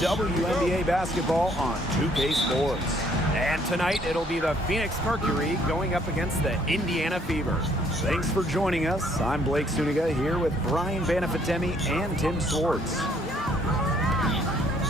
WNBA basketball on 2K Sports. And tonight, it'll be the Phoenix Mercury going up against the Indiana Fever. Thanks for joining us. I'm Blake Suniga here with Brian Banafitemi and Tim Swartz.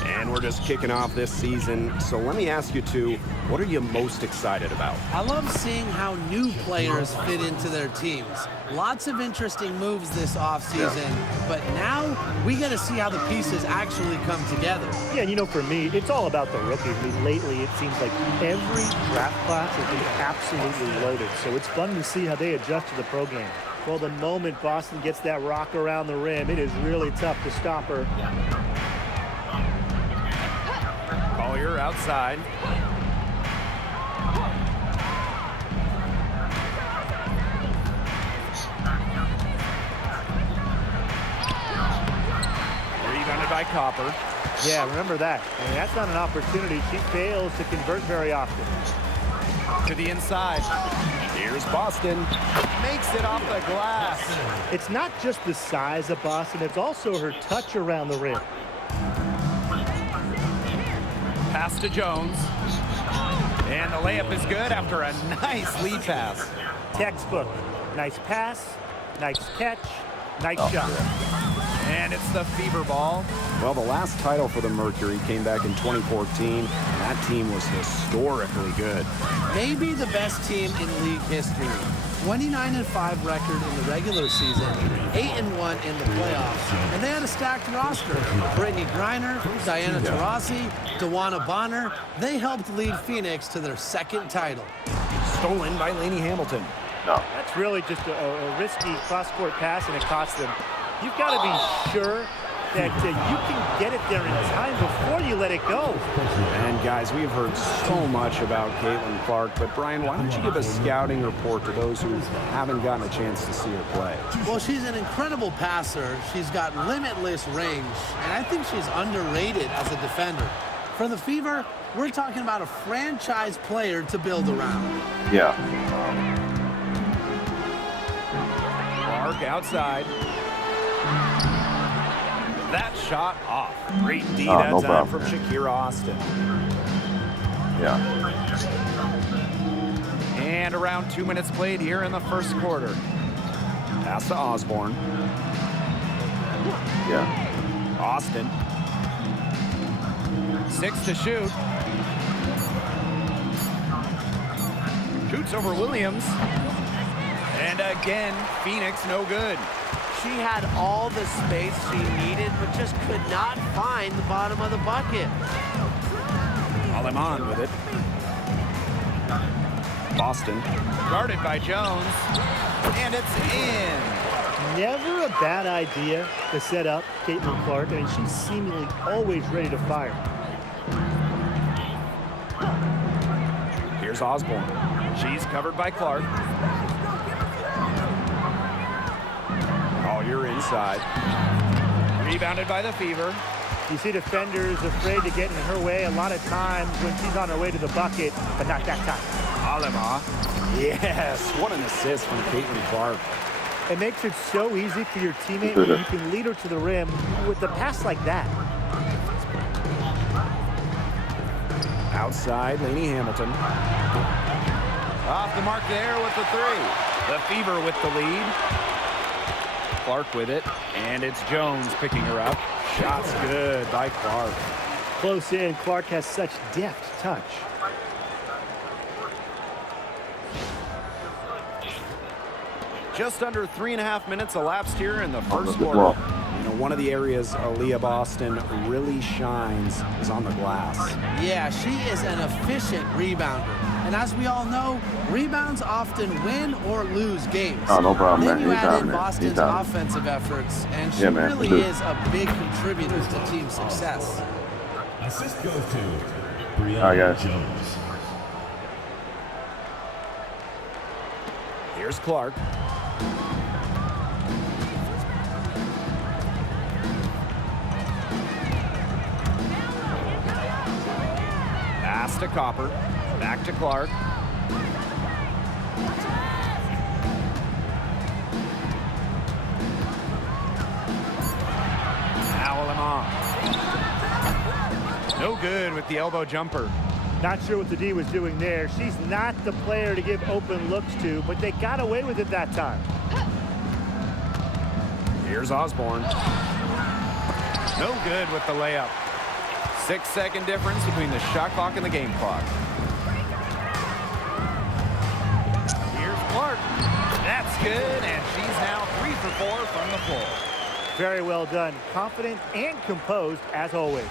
And we're just kicking off this season. So let me ask you two, what are you most excited about? I love seeing how new players fit into their teams. Lots of interesting moves this offseason, but now we got to see how the pieces actually come together. Yeah, you know, for me, it's all about the rookies. I mean, lately it seems like every draft class has been absolutely loaded, so it's fun to see how they adjust to the program. Well, the moment Boston gets that rock around the rim, it is really tough to stop her. Collier outside. Rebounded by Copper. Yeah, remember that. I mean, that's not an opportunity. She fails to convert very often. To the inside. Here's Boston. Makes it off the glass. It's not just the size of Boston, it's also her touch around the rim. Pass to Jones. And the layup is good after a nice lead pass. Textbook. Nice pass, nice catch, nice shot. And it's the Fever ball. Well, the last title for the Mercury came back in 2014, and that team was historically good. Maybe the best team in league history. 29-5 record in the regular season, 8-1 in the playoffs, and they had a stacked roster. Brittany Griner, Diana Taurasi, Dewana Bonner, they helped lead Phoenix to their second title. Stolen by Lainey Hamilton. No. That's really just a risky cross-court pass, and it cost them. You've got to be sure that you can get it there in time before you let it go. And guys, we've heard so much about Caitlin Clark, but Brian, why don't you give a scouting report to those who haven't gotten a chance to see her play? Well, she's an incredible passer. She's got limitless range, and I think she's underrated as a defender. For the Fever, we're talking about a franchise player to build around. Yeah. Clark outside. That shot off. Great D that no time problem. from Shakira Austin. Yeah. And around 2 minutes played here in the first quarter. Pass to Osborne. Yeah. Austin. 6 to shoot. Shoots over Williams. And again, Phoenix no good. She had all the space she needed, but just could not find the bottom of the bucket. Aleman with it. Boston. Guarded by Jones. And it's in. Never a bad idea to set up Caitlin Clark. I mean, she's seemingly always ready to fire. Here's Osborne. She's covered by Clark. Collier inside. Rebounded by the Fever. You see defenders afraid to get in her way a lot of times when she's on her way to the bucket, but not that time. Alema. Yes, what an assist from Caitlin Clark. It makes it so easy for your teammate when you can lead her to the rim with a pass like that. Outside, Lainey Hamilton. Off the mark there with the three. The Fever with the lead. Clark with it, and it's Jones picking her up. Shots good by Clark. Close in, Clark has such deft touch. Just under 3.5 minutes elapsed here in the first quarter. You know, one of the areas Aaliyah Boston really shines is on the glass. Yeah, she is an efficient rebounder. And as we all know, rebounds often win or lose games. Oh, no problem, then man. you He's add down in there. Boston's offensive efforts, and she really is a big contributor to team success. Assist goes to Brianna Jones. Here's Clark. Pass to Copper. Back to Clark. Now Lamont. No good with the elbow jumper. Not sure what the D was doing there. She's not the player to give open looks to, but they got away with it that time. Here's Osborne. No good with the layup. 6-second difference between the shot clock and the game clock. Here's Clark. That's good, and she's now 3 for 4 from the floor. Very well done. Confident and composed as always.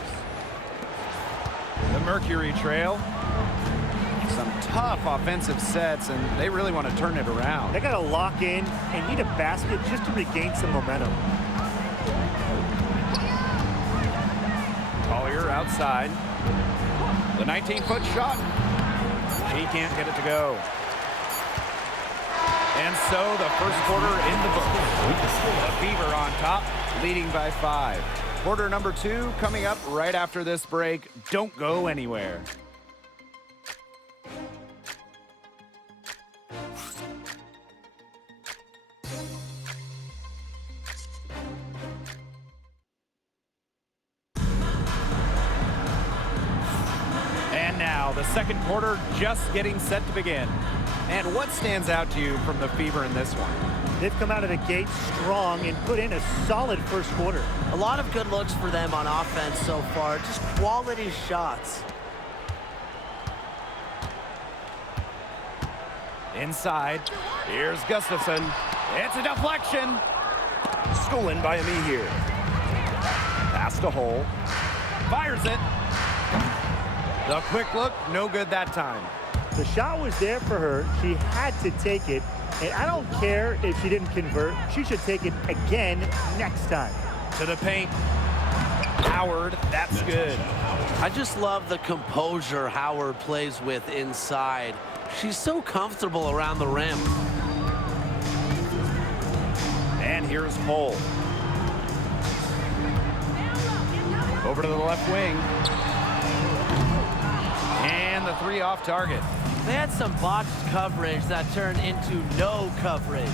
The Mercury trail. Some tough offensive sets, and they really want to turn it around. They got to lock in and need a basket just to regain some momentum. Collier outside. The 19-foot shot. She can't get it to go. And so the first quarter in the book. The Fever on top, leading by 5. Quarter number 2 coming up right after this break. Don't go anywhere. And now the second quarter just getting set to begin. And what stands out to you from the Fever in this one? They've come out of the gate strong and put in a solid first quarter. A lot of good looks for them on offense so far. Just quality shots. Inside, here's Gustafson. It's a deflection. Stolen by me here. Pass to Hole. Fires it. The quick look, no good that time. The shot was there for her. She had to take it. And I don't care if she didn't convert. She should take it again next time. To the paint. Howard, that's good. I just love the composure Howard plays with inside. She's so comfortable around the rim. And here's Hole. Over to the left wing. And the 3 off target. They had some botched coverage that turned into no coverage.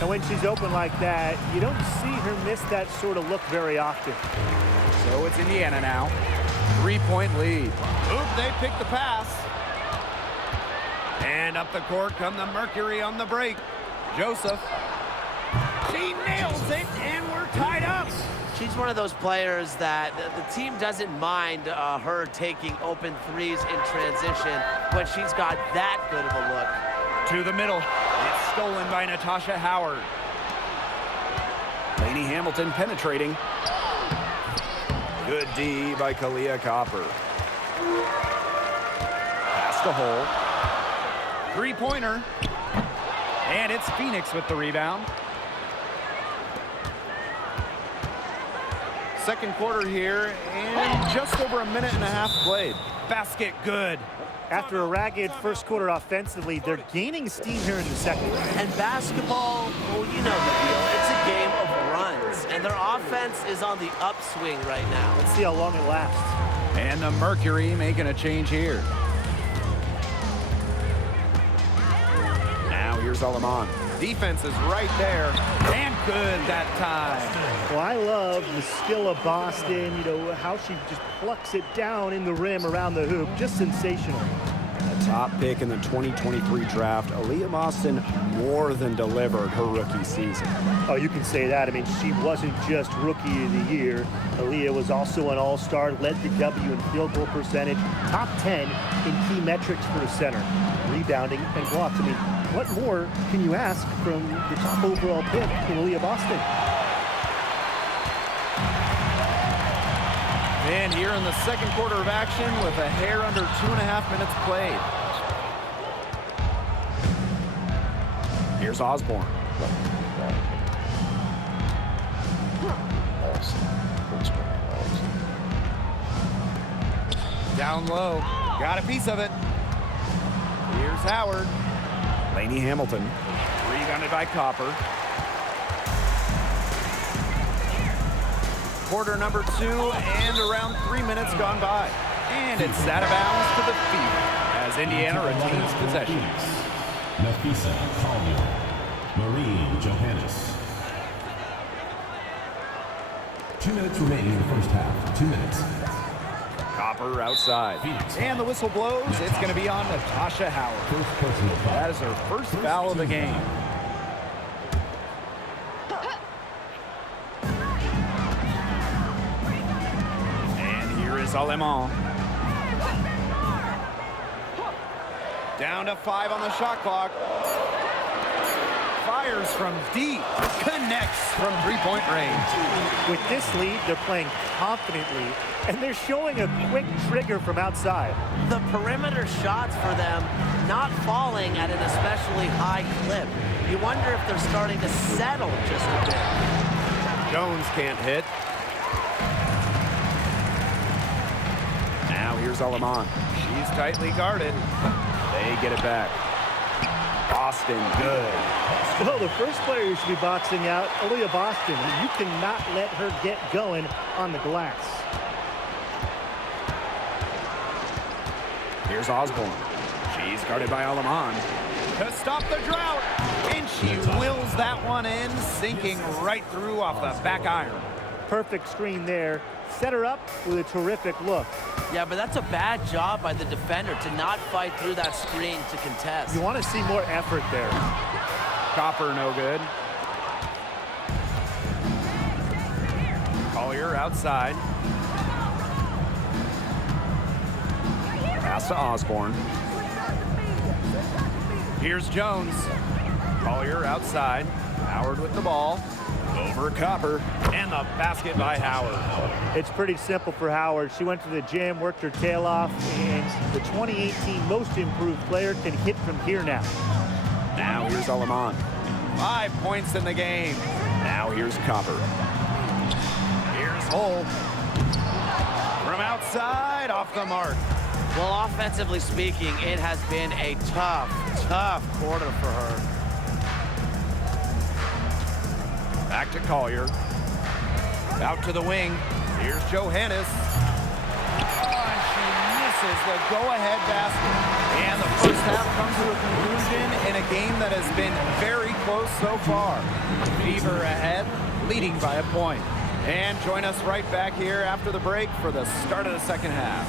And when she's open like that, you don't see her miss that sort of look very often. So it's Indiana now. 3-point lead. Oop, they pick the pass. And up the court come the Mercury on the break. Joseph. She nails it, and we're tied up. She's one of those players that the team doesn't mind her taking open threes in transition when she's got that good of a look. To the middle. It's stolen by Natasha Howard. Lainey Hamilton penetrating. Good D by Kalia Copper. Pass to Hole. 3-pointer. And it's Phoenix with the rebound. Second quarter here, and just over a minute and a half played. Basket good. After a ragged first quarter offensively, they're gaining steam here in the second. And basketball, well, you know the deal. It's a game of runs, and their offense is on the upswing right now. Let's see how long it lasts. And the Mercury making a change here. Now here's Alaman. Defense is right there, and good that time. Well, I love the skill of Boston, you know, how she just plucks it down in the rim around the hoop. Just sensational. A top pick in the 2023 draft, Aaliyah Boston more than delivered her rookie season. Oh, you can say that. I mean, she wasn't just Rookie of the Year. Aaliyah was also an All-Star, led the W in field goal percentage, top 10 in key metrics for a center, rebounding and blocks. I mean, what more can you ask from the top overall pick in Aaliyah Boston? And here in the second quarter of action with a hair under 2.5 minutes played. Here's Osborne. Down low. Got a piece of it. Here's Howard. Lainey Hamilton. Rebounded by Copper. Quarter number 2 and around 3 minutes gone by. And it's out of bounds to the Fever as Indiana retains possession. Nafisa Collier, Maureen Johannes. 2 minutes remaining in the first half. 2 minutes. Copper outside. And the whistle blows. It's going to be on Natasha Howard. That is her first foul of the game. And here is Alemán. Down to 5 on the shot clock. Fires from deep. Connects from three-point range. With this lead, they're playing confidently, and they're showing a quick trigger from outside. The perimeter shots for them not falling at an especially high clip. You wonder if they're starting to settle just a bit. Jones can't hit. Now here's Alemán. She's tightly guarded. They get it back. Boston, good. Well, the first player who should be boxing out, Aaliyah Boston. You cannot let her get going on the glass. Here's Osborne. She's guarded by Alemán. To stop the drought. And she wills that one in, sinking right through off the back iron. Perfect screen there. Set her up with a terrific look. Yeah, but that's a bad job by the defender to not fight through that screen to contest. You want to see more effort there. Copper, no good. Collier outside. Pass to Osborne. Here's Jones. Collier outside. Howard with the ball. Over Copper. And the basket by Howard. It's pretty simple for Howard. She went to the gym, worked her tail off, and the 2018 most improved player can hit from here now. Now here's Alemán. 5 points in the game. Now here's Copper. Here's Hull. From outside, off the mark. Well, offensively speaking, it has been a tough quarter for her. Back to Collier. Out to the wing. Here's Johannes. And she misses the go-ahead basket. And the first half comes to a conclusion in a game that has been very close so far. Fever ahead, leading by a point. And join us right back here after the break for the start of the second half.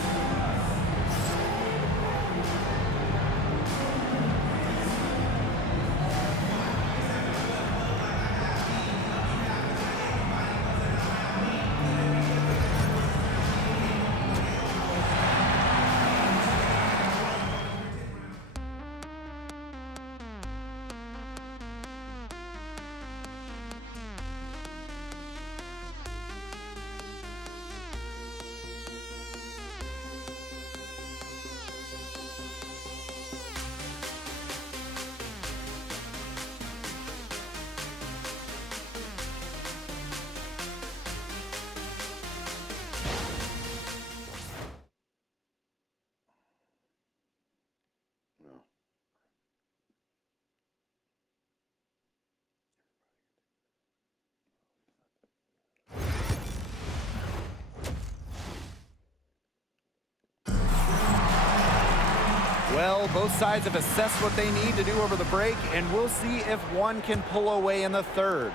Well, both sides have assessed what they need to do over the break, and we'll see if one can pull away in the third.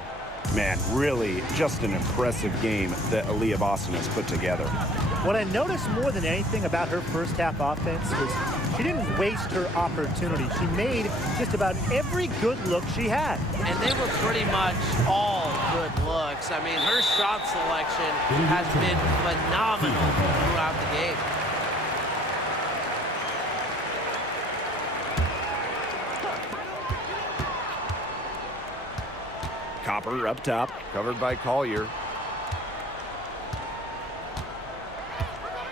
Man, really just an impressive game that Aaliyah Boston has put together. What I noticed more than anything about her first half offense was she didn't waste her opportunity. She made just about every good look she had. And they were pretty much all good looks. I mean, her shot selection has been phenomenal throughout the game. Copper up top, covered by Collier.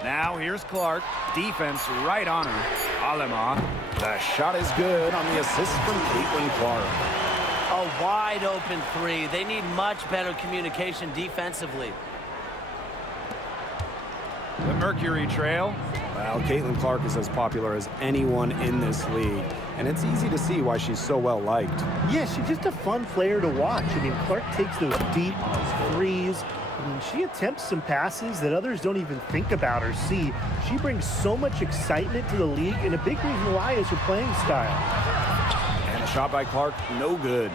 Now here's Clark. Defense right on her. Alemán. The shot is good on the assist from Caitlin Clark. A wide open three. They need much better communication defensively. The Mercury trail. Well, Caitlin Clark is as popular as anyone in this league, and it's easy to see why she's so well liked. Yeah, she's just a fun player to watch. I mean, Clark takes those deep threes. I mean, she attempts some passes that others don't even think about or see. She brings so much excitement to the league, and a big reason why is her playing style. And a shot by Clark, no good.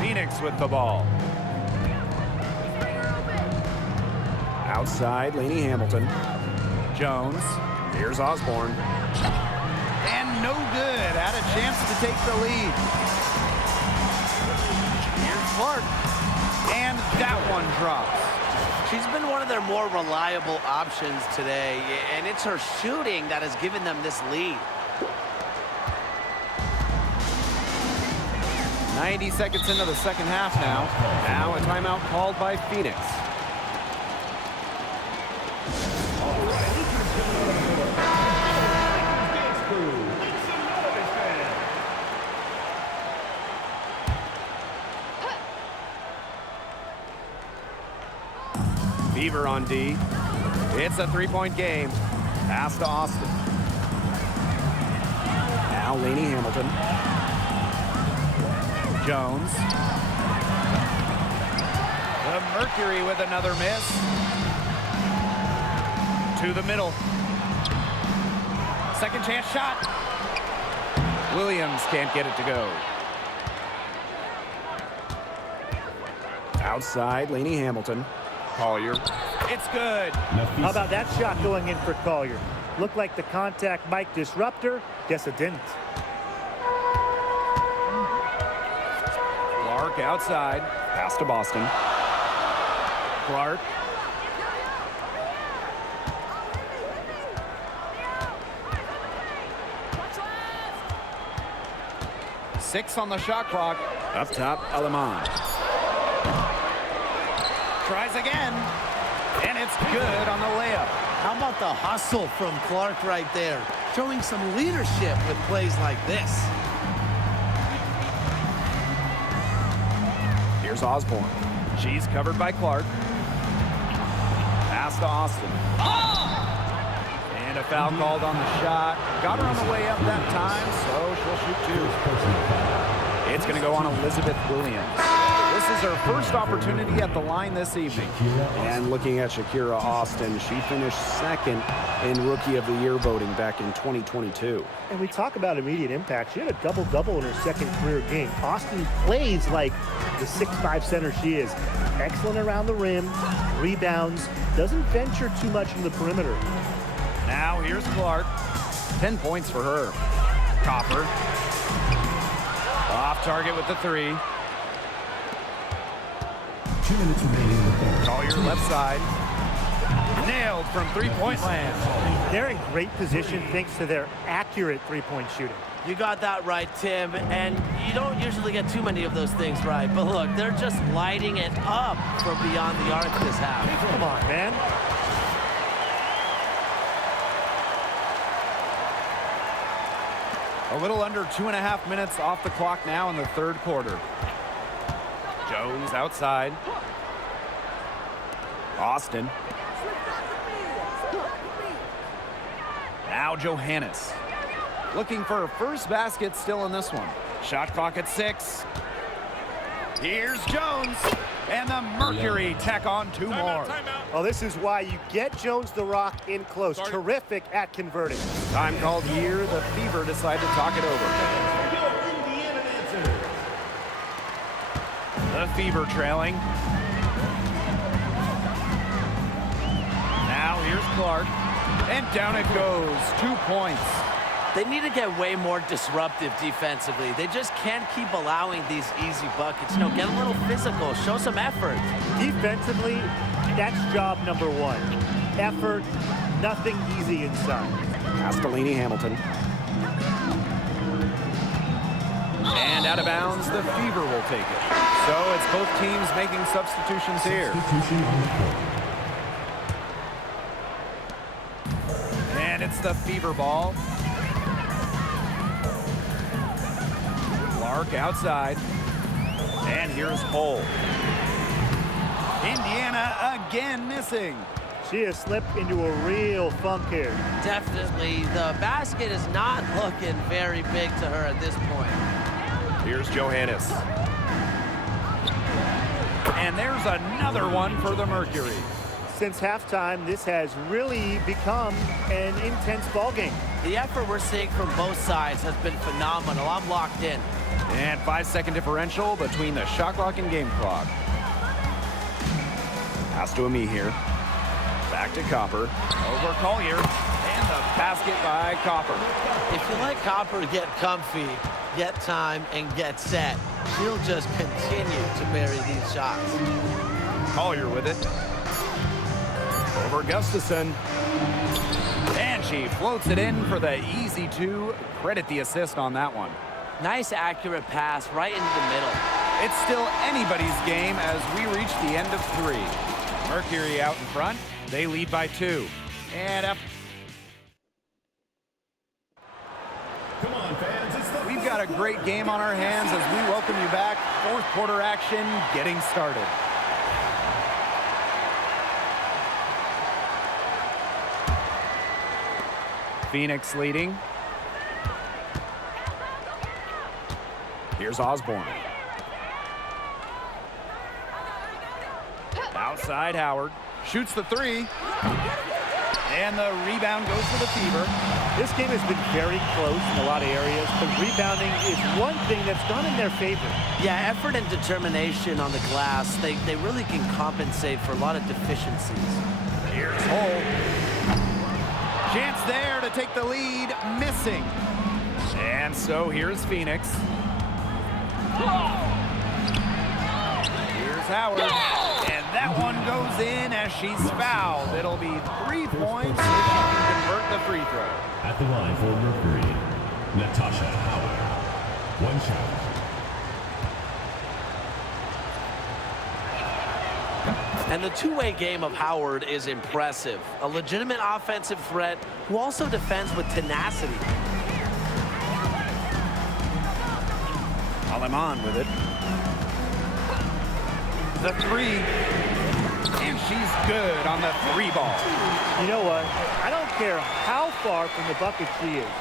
Phoenix with the ball. Outside, Lainey Hamilton. Jones. Here's Osborne. And no good. Had a chance to take the lead. Here's Clark. And that one drops. She's been one of their more reliable options today, and it's her shooting that has given them this lead. 90 seconds into the second half now. Now a timeout called by Phoenix. Fever on D. It's a three-point game. Pass to Austin. Now Lainey Hamilton. Jones. The Mercury with another miss. To the middle. Second chance shot. Williams can't get it to go. Outside, Lainey Hamilton. Collier. It's good. How about that shot going in for Collier? Looked like the contact might disrupt her. Guess it didn't. Clark outside. Pass to Boston. Clark. Six on the shot clock. Up top, Aleman. Tries again. And it's good on the layup. How about the hustle from Clark right there? Showing some leadership with plays like this. Here's Osborne. She's covered by Clark. Pass to Austin. And a foul called on the shot. Got her on the way up that time, so she'll shoot two. It's going to go on Elizabeth Williams. This is her first opportunity at the line this evening. And looking at Shakira Austin, she finished second in Rookie of the Year voting back in 2022. And we talk about immediate impact. She had a double-double in her second career game. Austin plays like the 6'5" center she is. Excellent around the rim, rebounds, doesn't venture too much in the perimeter. Now here's Clark. 10 points for her. Copper. Off target with the three. 2 minutes remaining in the third. Collier left side. Nailed from three-point land. They're in great position thanks to their accurate three-point shooting. You got that right, Tim, and you don't usually get too many of those things right. But look, they're just lighting it up from beyond the arc this half. Come on, man. A little under 2.5 minutes off the clock now in the third quarter. Jones outside. Austin. Now Johannes. Looking for her first basket still in this one. Shot clock at 6. Here's Jones. And the Mercury tack on two more. Oh, this is why you get Jones the Rock in close. Terrific at converting. Time called here. The Fever decide to talk it over. The Fever trailing. Now here's Clark. And down it goes. 2 points. They need to get way more disruptive defensively. They just can't keep allowing these easy buckets. You know, get a little physical, show some effort. Defensively, that's job number one. Effort, nothing easy inside. Pass to Lainey Hamilton. And out of bounds, the Fever will take it. So it's both teams making substitutions here. Substitution on the court. And it's the Fever ball. Clark outside. And here's Cole. Indiana again missing. She has slipped into a real funk here. Definitely, the basket is not looking very big to her at this point. Here's Johannes. And there's another one for the Mercury. Since halftime, this has really become an intense ball game. The effort we're seeing from both sides has been phenomenal. I'm locked in. And 5-second differential between the shot clock and game clock. Pass to Ami here. Back to Copper. Over Collier. And the basket by Copper. If you let Copper get comfy, get time, and get set, she'll just continue to bury these shots. Collier with it. Over Gustafson. And she floats it in for the easy two. Credit the assist on that one. Nice accurate pass right into the middle. It's still anybody's game as we reach the end of 3. Mercury out in front. They lead by 2. And up. Come on, fans. We've got a great game on our hands as we welcome you back. Fourth quarter action getting started. Phoenix leading. Here's Osborne. Outside Howard. Shoots the 3. And the rebound goes to the Fever. This game has been very close in a lot of areas, but rebounding is one thing that's gone in their favor. Yeah, effort and determination on the glass, they really can compensate for a lot of deficiencies. Here's Hull. Chance there to take the lead, missing. And so here's Phoenix. Here's Howard. And that one goes in as she's fouled. It'll be 3 points if she can convert the free throw. At the line for Mercury, Natasha Howard. 1 shot. And the two-way game of Howard is impressive. A legitimate offensive threat who also defends with tenacity. Aleman with it. The 3. And she's good on the 3 ball. You know what? I don't care how far from the bucket she is.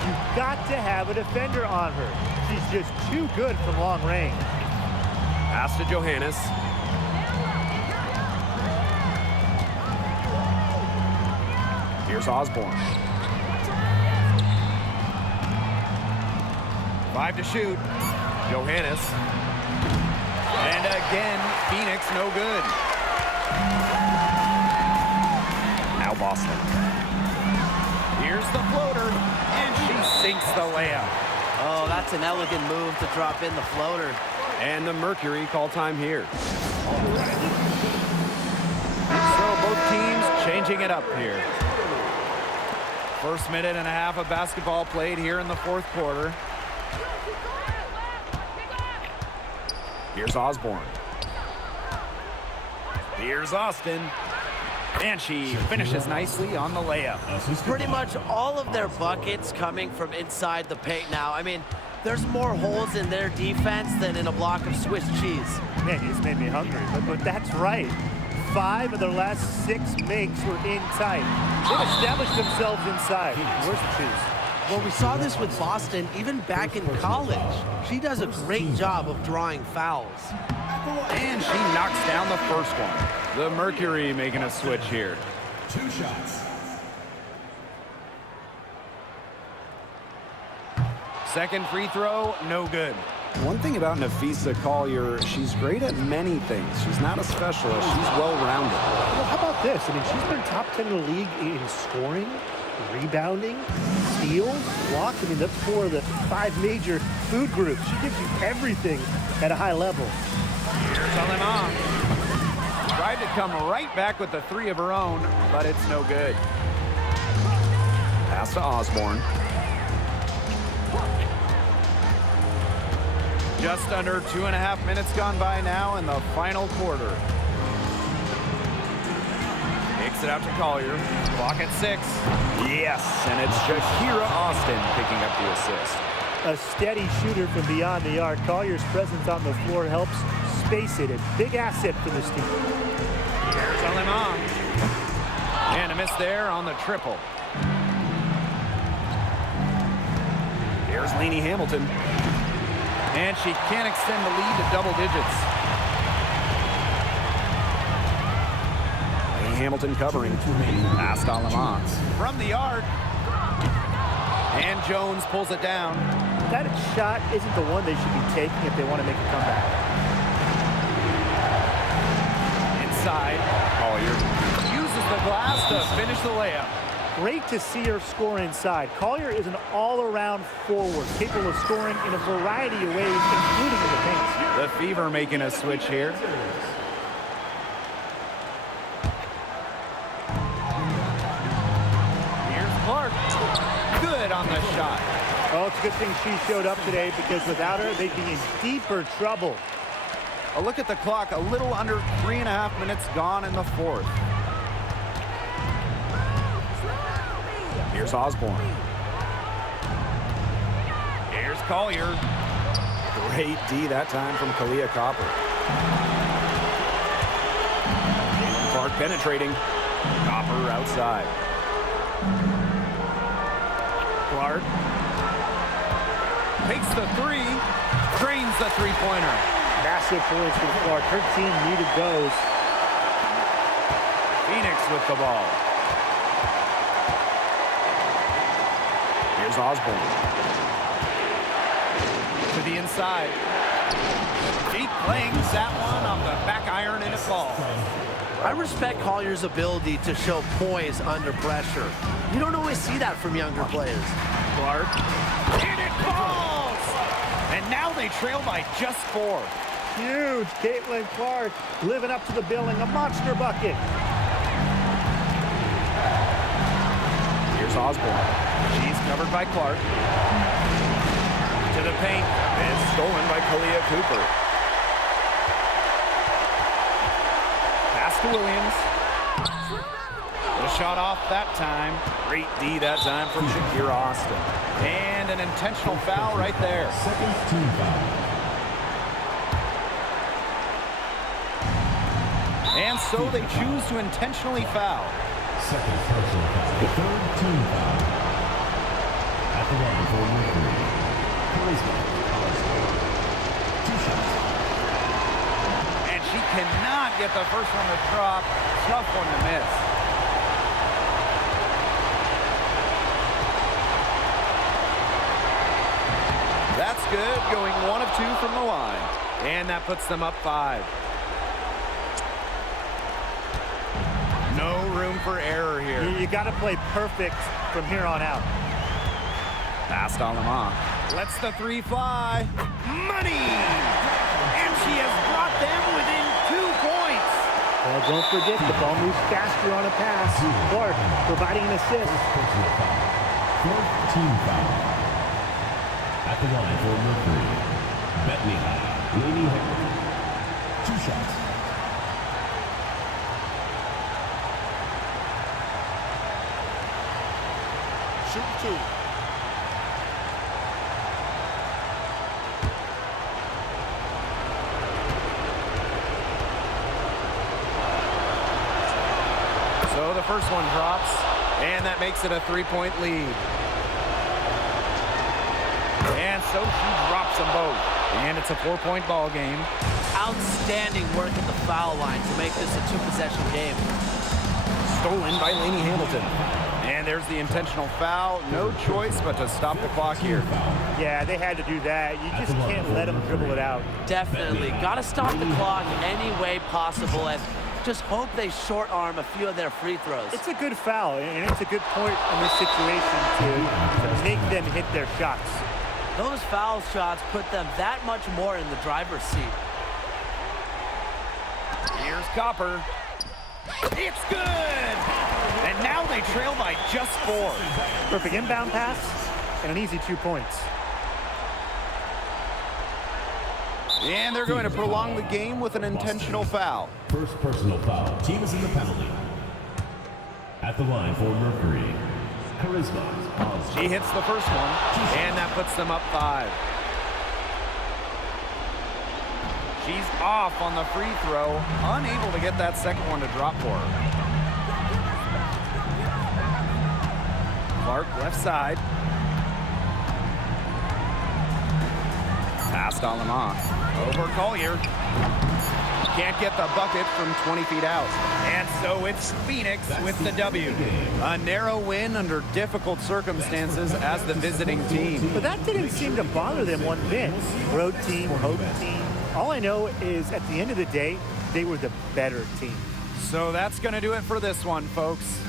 You've got to have a defender on her. She's just too good from long range. Pass to Johannes. Here's Osborne. 5 to shoot. Johannes. And again, Phoenix no good. Now Boston. Here's the floater, and she sinks the layup. Oh, that's an elegant move to drop in the floater. And the Mercury call time here. So both teams changing it up here. First minute and a half of basketball played here in the fourth quarter. Here's Osborne. Here's Austin. And she finishes nicely on the layup. Pretty much all of their buckets coming from inside the paint now. I mean, there's more holes in their defense than in a block of Swiss cheese. Man, you just made me hungry, but that's right. 5 of their last 6 makes were in tight. They've established themselves inside. Where's the cheese? Well, we saw this with Boston even back in college. She does a great job of drawing fouls. And she knocks down the first one. The Mercury making a switch here. 2 shots. Second free throw, no good. One thing about Napheesa Collier, she's great at many things. She's not a specialist. She's well-rounded. Well, how about this? I mean, she's been top 10 in the league in scoring, rebounding, steals, blocks. I mean, that's 4 of the 5 major food groups. She gives you everything at a high level. Here's Aleman. Tried to come right back with the 3 of her own, but it's no good. Pass to Osborne. Just under 2.5 minutes gone by now in the final quarter. Takes it out to Collier. Clock at 6. Yes, and it's Shakira Austin picking up the assist. A steady shooter from beyond the arc. Collier's presence on the floor helps space it. A big asset for this team. Here's Aleman. And a miss there on the triple. Here's Lainey Hamilton. And she can't extend the lead to double digits. Lainey Hamilton covering. Past Aleman. From the arc. And Jones pulls it down. That shot isn't the one they should be taking if they want to make a comeback. Inside. Collier uses the glass to finish the layup. Great to see her score inside. Collier is an all-around forward, capable of scoring in a variety of ways, including in the paint. The Fever making a switch here. Here's Clark. Good on the shot. Oh, it's a good thing she showed up today, because without her, they'd be in deeper trouble. A look at the clock. A little under 3.5 minutes gone in the fourth. Here's Osborne. Here's Collier. Great D that time from Kalia Copper. Caitlin Clark penetrating. Copper outside. Clark takes the three. Drains the three-pointer. Massive points for Clark. Her team needed those. Phoenix with the ball. Here's Osborne. To the inside. Deep plays that one off the back iron and it falls. I respect Collier's ability to show poise under pressure. You don't always see that from younger players. Clark. And it falls! And now they trail by just 4. Huge. Caitlin Clark living up to the billing. A monster bucket. Here's Osborne. She's covered by Clark. To the paint. And stolen by Kalia Cooper. Pass to Williams. The shot off that time. Great D that time from Shakira Austin. And an intentional foul right there. Second team foul. And so they choose to intentionally foul. Second personal foul. The third team foul. At the line for Mercury. Charisma. 2 shots. And she cannot get the first one to drop. Tough one to miss. That's good, going 1 of 2 from the line. And that puts them up 5. No room for error here. You got to play perfect from here on out. Past Alama. Lets the 3 fly. Money! And she has brought them within 2 points. Well, don't forget, the ball moves faster on a pass. Clark providing an assist. Fourth team foul. At the line for Mercury. Bethany Laney Hector. 2 shots. Shoot 2. So the first one drops, and that makes it a 3-point lead. And so she drops them both. And it's a 4-point ball game. Outstanding work at the foul line to make this a 2-possession game. Stolen by Lainey Hamilton. And there's the intentional foul. No choice but to stop the clock here. Yeah, they had to do that. You just can't let them dribble it out. Definitely. Got to stop the clock any way possible and just hope they short arm a few of their free throws. It's a good foul, and it's a good point in this situation to make them hit their shots. Those foul shots put them that much more in the driver's seat. Here's Copper. It's good! And now they trail by just 4. Perfect inbound pass and an easy 2 points. And they're going to prolong the game with an intentional foul. First personal foul. Team is in the penalty. At the line for Mercury. Charisma. She hits the first one, and that puts them up 5. She's off on the free throw, unable to get that second one to drop for her. Clark left side. Past Alama. Over Collier. Can't get the bucket from 20 feet out. And so it's Phoenix with the W. A narrow win under difficult circumstances as the visiting team. But that didn't seem to bother them one bit. Road team, home team. All I know is at the end of the day, they were the better team. So that's going to do it for this one, folks.